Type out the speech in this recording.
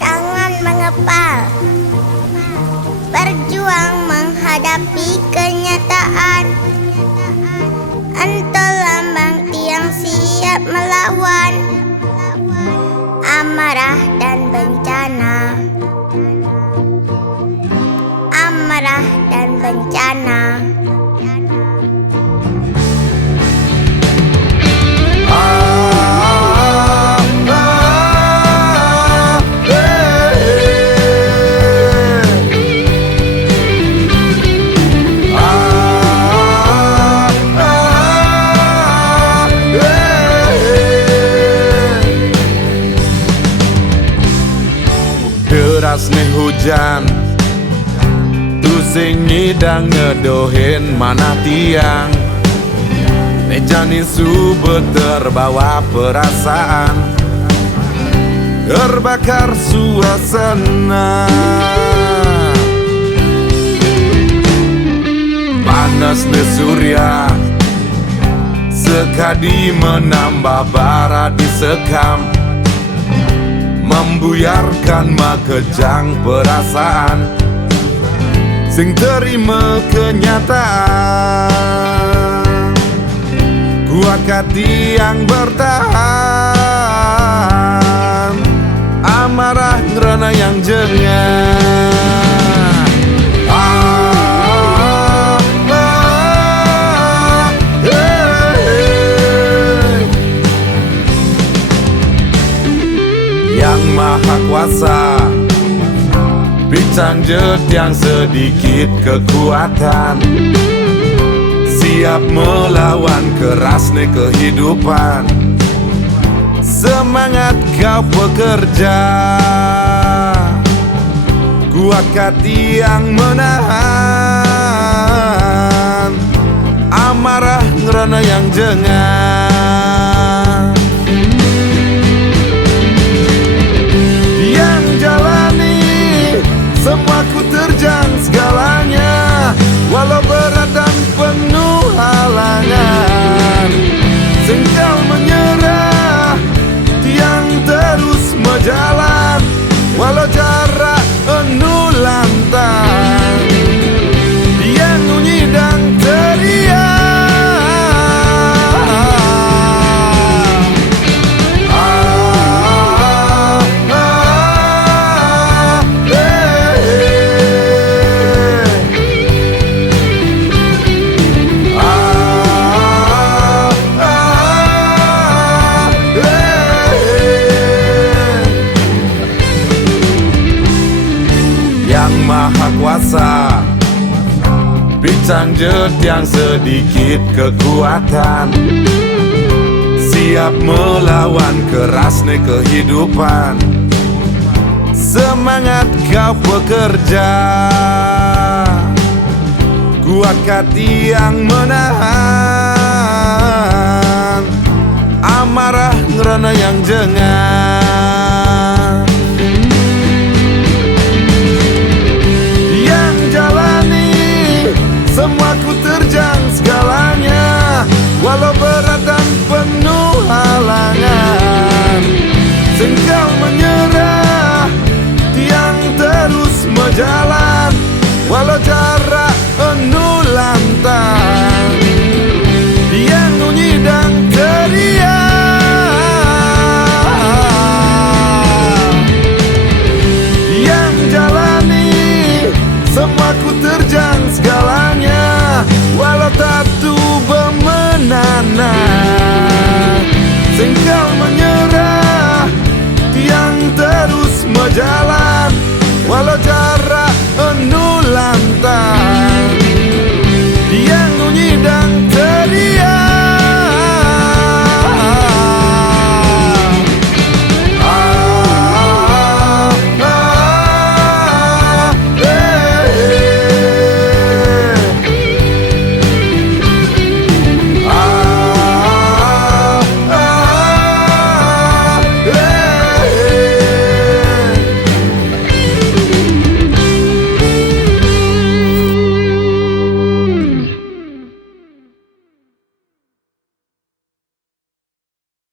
Tangan mengepal, berjuang menghadapi kenyataan. Entol lambang tiang siap melawan amarah dan bencana. Amarah dan bencana. Deras nih hujan, tu sing ngidang ngedohin mana tiang. Mejani subuh terbawa perasaan, terbakar suasana. Panas nih surya, sekadi menambah bara disekam, membuyarkan makejang perasaan sing terima kenyataan. Kuat hati yang bertahan, amarah ngerana yang jengah. Yang maha kuasa, bincang jet yang sedikit kekuatan, siap melawan kerasnya kehidupan. Semangat kau pekerja, kuat hati yang menahan, amarah ngerana yang jengah. Semua ku terjang segalanya, walau berat dan penuh halangan. Sengkau menyerah, tiang terus berjalan, walau jarak penuh lantang. Tiang bunyi dan teriak. Yang maha kuasa, bincang jet yang sedikit kekuatan, siap melawan kerasnya kehidupan. Semangat kau pekerja, kuat hati yang menahan, amarah ngerana yang jengah. Semua ku terjang segalanya, walau berat dan penuh halangan.